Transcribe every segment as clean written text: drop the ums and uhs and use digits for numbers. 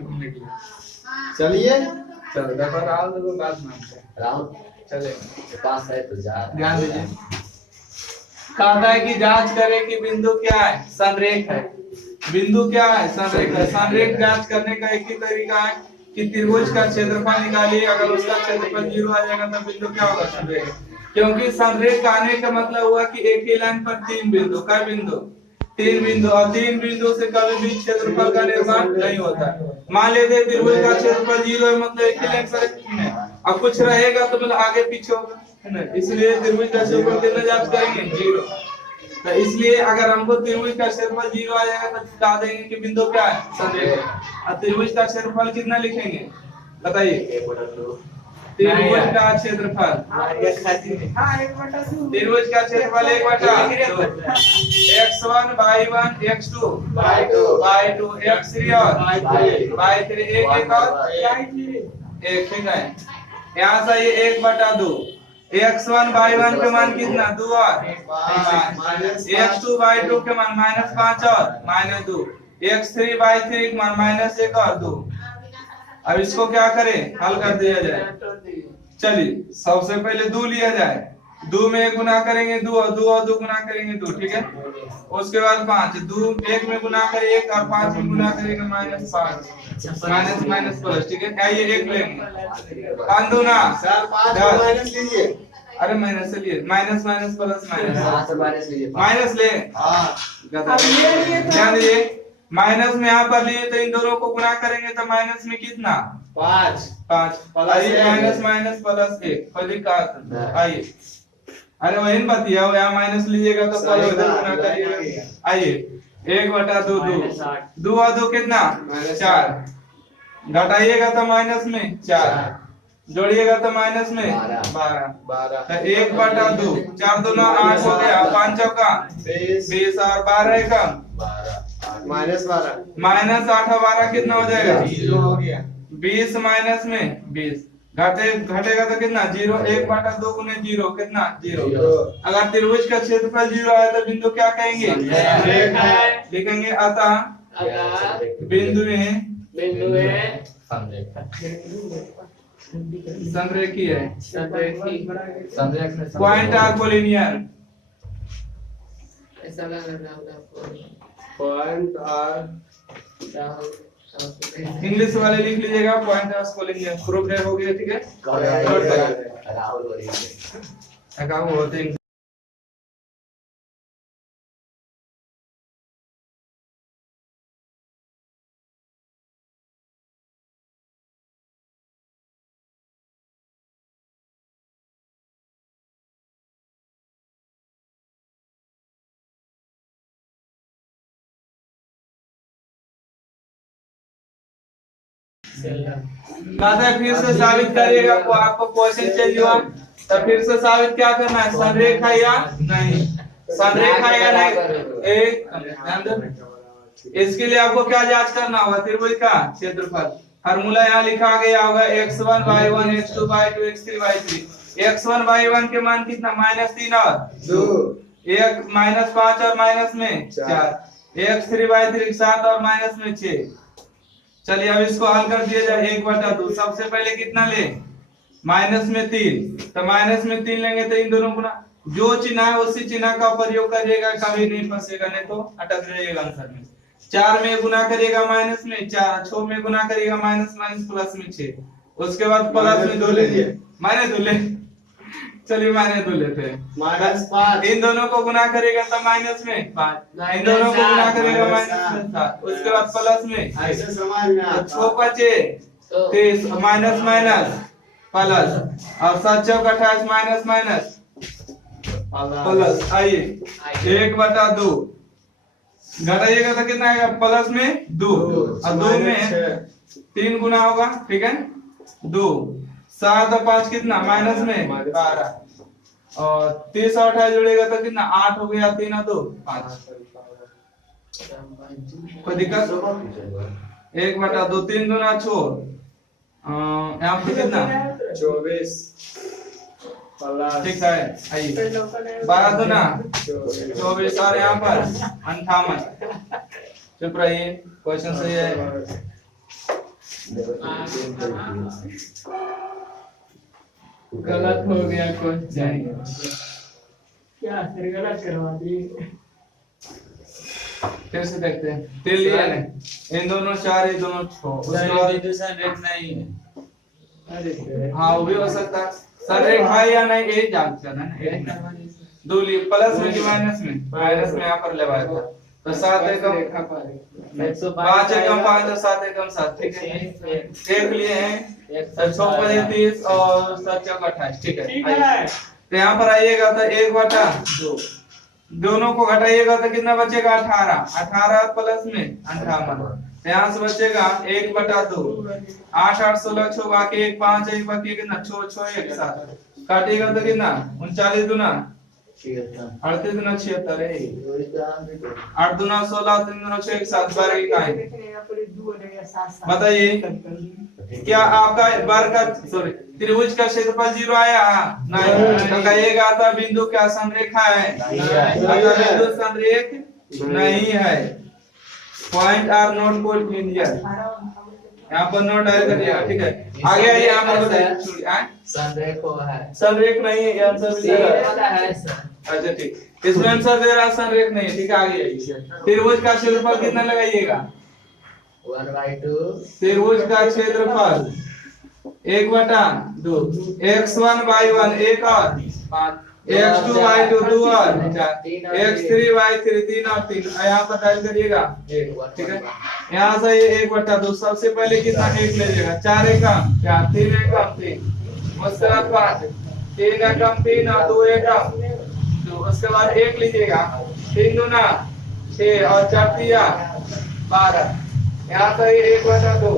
चलिए चलो देखो राहुल देखो बात मानते हैं। राहुल चले पास है तो जा। ध्यान दीजिए, कहता है कि जांच करें कि बिंदु क्या है, संरेख है। बिंदु क्या है, संरेख है। संरेख जांच करने का एक ही तरीका है कि त्रिभुज का क्षेत्रफल निकालिए, अगर उसका क्षेत्रफल 0 आ जाएगा तो बिंदु क्या होगा, संरेख। क्योंकि संरेख आने का मतलब हुआ कि एक ही लाइन पर 3 बिंदु, कई बिंदु, 3 बिंदु, और 3 बिंदु से कभी भी क्षेत्रफल का निर्माण नहीं होता। मान लेते त्रिभुज का क्षेत्रफल 0 है, मतलब एक ही लाइन पर अब कुछ रहेगा तो मतलब आगे पीछे होगा, है ना। इसलिए त्रिभुज का क्षेत्रफल कितना जांच करेंगे, 0। तो इसलिए अगर हमको त्रिभुज का क्षेत्रफल 0 आ जाएगा तो बता देंगे कि बिंदु क्या है, संरेख। और त्रिभुज का क्षेत्रफल कितना लिखेंगे, बताइए। त्रिभुज का क्षेत्रफल, त्रिभुज का क्षेत्रफल 1/2 x1 y1 x2 y2 x3 और y3 एक और एक, ठीक है। यहाँ से ये 1/2 x1 y1 के मान कितना, 2 और x2 y2 के मान -5 और -2, x3 y3 के मान -1 और 2। अब इसको क्या करें, हल कर दिया जाए। चलिए सबसे पहले 2 लिया जाए, 2 में गुना करेंगे 2 और 2 और 2 गुना करेंगे 2, ठीक है। उसके बाद 5, 2 1 में गुना करें 1 और 5 में गुना करेंगे -5, माइनस प्लस, ठीक है। आइए 1 लेंगे, 5 दूना सर 5 माइनस लीजिए। अरे माइनस से लिए, माइनस प्लस माइनस ले। ध्यान दीजिए, माइनस में यहाँ पर लिए तो इन दोनों को गुना करेंगे तो माइनस में कितना, 5 आइए माइनस प्लस 1, कोई दिक्कत। आइए, अरे वही बतिया, यहाँ माइनस लीजिएगा तो प्लस उधर गुना करिएगा। आइए 1/2 2 और 2 कितना, 4, घटाइएगा तो माइनस में 4, जोड़िएगा तो माइनस में 12। तो 1/2, 4 दूना 8 हो गया, 5 चौका 20 और 12 का -8 और 12 कितना हो जाएगा, 0 हो गया। 20 माइनस में 20, घटेगा तो कितना, 0। 1/2 गुने 0 कितना, 0। अगर त्रिभुज का क्षेत्रफल 0 आया तो बिंदु क्या कहेंगे, लिखेंगे। अतः बिंदु संरेखी है। Point are collinear, point are English वाले लिख लीजिएगा, पॉइंट आर कोलिनियर। प्रूफ हो गया, ठीक है। राहुल होते हैं। फिर से साबित करिएगा, आपको क्वेश्चन चाहिए हुआ तो फिर से साबित क्या करना है, संरेखा या नहीं, संरेखा या नहीं। इसके लिए आपको क्या जांच करना होगा, त्रिभुज का क्षेत्रफल। फार्मूला यहाँ लिखा गया होगा, x1 y1 x2 y2 x3 y3। x1 y1 के मान कितना, -3 और 2, 1 -5 और माइनस में 4, x3 y3 7 और माइनस में 6। चलिए अब इसको हल कर दिया जाए। 1/2, सबसे पहले कितना ले, माइनस में 3, तो माइनस में 3 लेंगे तो इन दोनों गुना, जो चिन्ह है उसी चिन्ह का प्रयोग करिएगा, कभी नहीं फंसेगा, नहीं तो अटक जाइएगा आंसर में। 4 में गुना करिएगा माइनस में 4, 6 में गुना करिएगा माइनस प्लस में 6, उसके बाद प्लस में 2 लीजिए, माइने 2 ले। चलिए माइने 2 लेते हैं, -5, इन दोनों को गुना करेगा तो माइनस में 5, इन दोनों को गुना करेगा माइनस में 7, उसके बाद प्लस में ऐसे समझ में आता। 6 5 30 माइनस प्लस और 7 चौक 28 माइनस प्लस। आइए 1/2, घटाइएगा तो कितना आएगा, प्लस में 2 और 2 में 3 गुना होगा, ठीक है। 2 7 और 5 कितना, माइनस में 12 और 30 और 28 जोड़ेगा तो कितना, 8 हो गया, 3 और 2 5। कोई दिक्कत, 1/2 3 दूना 6, यहाँ पे कितना 24 ठीक है। आइए 12 दूना 24 और यहाँ पर 58। चुप रहिए, क्वेश्चन सही है। गलत हो गया क्वेश्चन। क्या फिर गलत करवा दी? फिर से देखते हैं। तेल लिया नहीं, इन दोनों 4, ये दोनों 6। उसके बाद बिंदु संरेख नहीं है। अरे हाँ वो भी हो सकता है। संरेख है या नहीं यही जांच करना है ना। एक मिनट। दो लिए प्लस में कि माइनस में? माइनस में यहाँ पर लगाया था। तो 7 एकम 5 एकम 5 और 7 एकम 7, ठीक है। एक लिए हैं 6 बजे 30 और 7 चौक 28, ठीक है। तो यहाँ पर आइएगा तो 1/2 दोनों को घटाइएगा तो कितना बचेगा? 18। 18 प्लस में 58, यहाँ से बचेगा 1/2। 8 8 16 6 बाकी 1 5 1 बाकी कितना 6 6 1 7 काटेगा तो कितना 39 दूना 38 दूना 76 है। 8 दूना 16 3 दूना 6 1 7 12 की कहानी बताइए। क्या आपका बार का सॉरी त्रिभुज का क्षेत्रफल 0 आया? नहीं। तो कहिएगा था बिंदु क्या संरेखा है? अतः बिंदु संरेख नहीं है। Point are not collinear, यहाँ पर नोट डायल करिएगा, ठीक है। आगे आइए, यहाँ पर बताइए संरेख है, संरेख नहीं है, आंसर भी है। अच्छा ठीक, इसमें आंसर दे रहा संरेख नहीं है, ठीक है। आगे आइए, त्रिभुज का क्षेत्रफल कितना लगाइएगा? 1/2 त्रिभुज का क्षेत्रफल 1/2 x1/1 1 और 5 x2/2 2 और 4 x3/3 3 और 3 यहाँ पर डायल करिएगा 1, ठीक है। यहाँ से ये 1/2 सबसे पहले कितना 1 लीजिएगा, 4 एकम 4 3 एकम 3 उसके बाद 5 3 एकम 3 और 2 एकम 2 उसके बाद 1 लीजिएगा 3 दूना 6 और 4 तिया 12। यहाँ से 1/2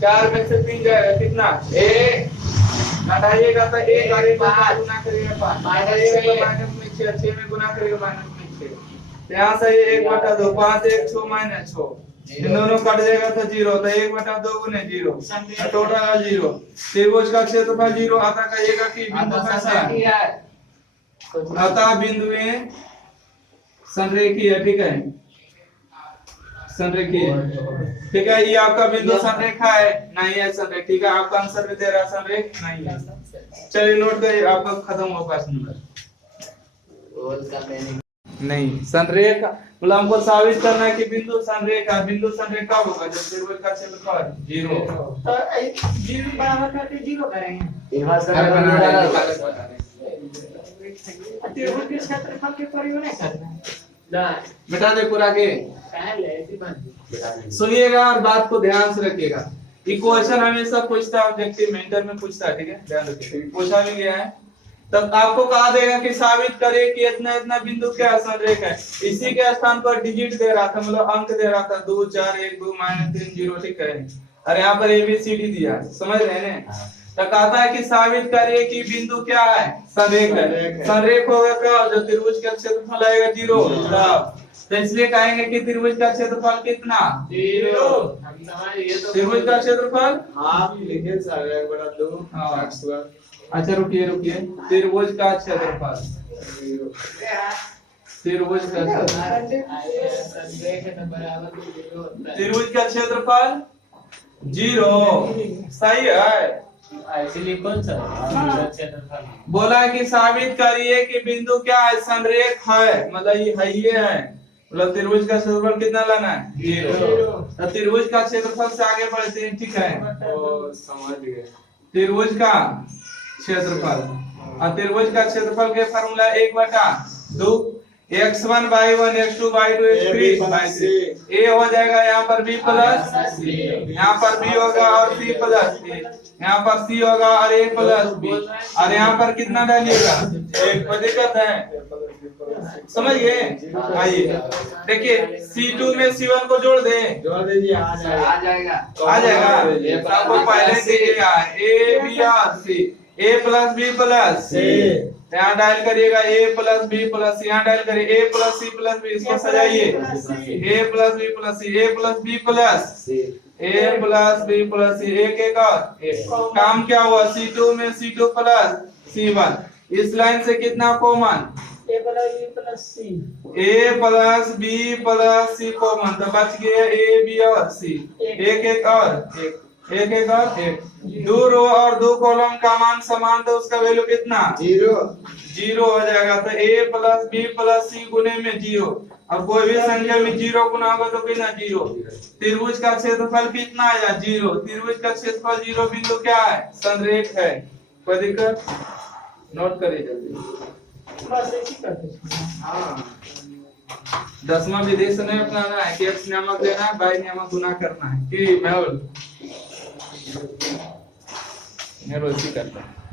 4 में से 3 जाएगा कितना 1 घटाइएगा तो 1 और 1 गुना करिएगा 5 माइनस में 6 में गुना करिएगा माइनस में 6। यहाँ से 1/2 5 1 6 माइनस 6 इन दोनों कट जाएगा तो 0 तो 1/2 गुने 0 टोटल 0। त्रिभुज का क्षेत्रफल 0 आता कहिएगा कि बिंदु कैसा है? अतः बिंदुएं संरेखीय है, ठीक है। संरेखीय, ठीक है। ये आपका बिंदु संरेखा है नहीं है संरेख, ठीक है। आपका आंसर भी दे रहा है संरेख नहीं है। चलिए नोट करिए, आपका खत्म हुआ क्वेश्चन नंबर। नहीं संरेख मतलब हमको साबित करना है कि बिंदु संरेख है। बिंदु संरेख कब होगा? जब त्रिभुज का क्षेत्रफल 0 तो 0 बराबर करके 0 करेंगे। इन्वर्स करना त्रिभुज के क्षेत्रफल के प्रयोग नहीं करना है। बेटा दे पूरा के सुनिएगा और बात को ध्यान से रखिएगा। ये क्वेश्चन हमेशा पूछता है, ऑब्जेक्टिव में इंटर में पूछता है, ठीक है। ध्यान रखिए, पूछा भी गया है। तब आपको कहा देगा कि साबित करे कि इतना इतना बिंदु क्या संरेख है। इसी के स्थान पर डिजिट दे रहा था, मतलब अंक दे रहा था 2 4 1 2 -3 0, ठीक है। और यहाँ पर ABCD दिया, समझ रहे हैं ना। तो कहता है कि साबित करिए कि बिंदु क्या है? संरेख है। संरेख होगा क्या? जो त्रिभुज का क्षेत्रफल आएगा 0, तो इसलिए कहेंगे कि त्रिभुज का क्षेत्रफल कितना 0। त्रिभुज का क्षेत्रफल आप लिखे सर 1/2 हाँ। अच्छा रुकिए रुकिए, त्रिभुज का क्षेत्रफल त्रिभुज का त्रिभुज का क्षेत्रफल 0 सही है। इसलिए कौन सा क्षेत्रफल बोला कि साबित करिए कि बिंदु क्या है? संरेख है, मतलब ये है, मतलब त्रिभुज का क्षेत्रफल कितना लाना है 0। तो त्रिभुज का क्षेत्रफल से आगे बढ़ते हैं, ठीक है। तो समझ गए त्रिभुज का क्षेत्रफल और त्रिभुज का क्षेत्रफल के formula 1/2 x1/1 x2/2 x3/3 a हो जाएगा यहाँ पर b प्लस c, यहाँ पर b होगा और c प्लस a, यहाँ पर c होगा और a प्लस b, और यहाँ पर कितना डालिएगा 1। कोई दिक्कत है? समझ गए? आइए देखिए, C2 में C1 को जोड़ दें, जोड़ दीजिए आ जाएगा आ जाएगा। आपको पहले दिखेगा a b और c, a plus b plus c, यहाँ डायल करिएगा a प्लस b प्लस, यहाँ डायल करिए a plus c plus b, इसको सजाइए a plus b plus c, a plus b plus a plus b plus c, एक एक और काम क्या हुआ? C2 में C2 प्लस C1, इस लाइन से कितना common? a plus c common, तो बच गया a b और c, एक एक और एक एक एक और एक, दो रो और दो कॉलम का मान समान तो उसका वैल्यू कितना? 0 जीरो हो जाएगा। तो a प्लस बी प्लस सी गुने में 0। अब कोई भी संख्या में 0 गुना होगा तो कितना? 0। त्रिभुज का क्षेत्रफल कितना आया? 0। त्रिभुज का क्षेत्रफल 0 बिंदु क्या है? संरेख है। कोई दिक्कत? नोट करिए जल्दी। बस ऐसे ही करते हैं। हाँ, 10वां विधि से नहीं अपनाना है कि x नियामक लेना है, y नियामक गुना करना है कि मैं इसी करता हूँ।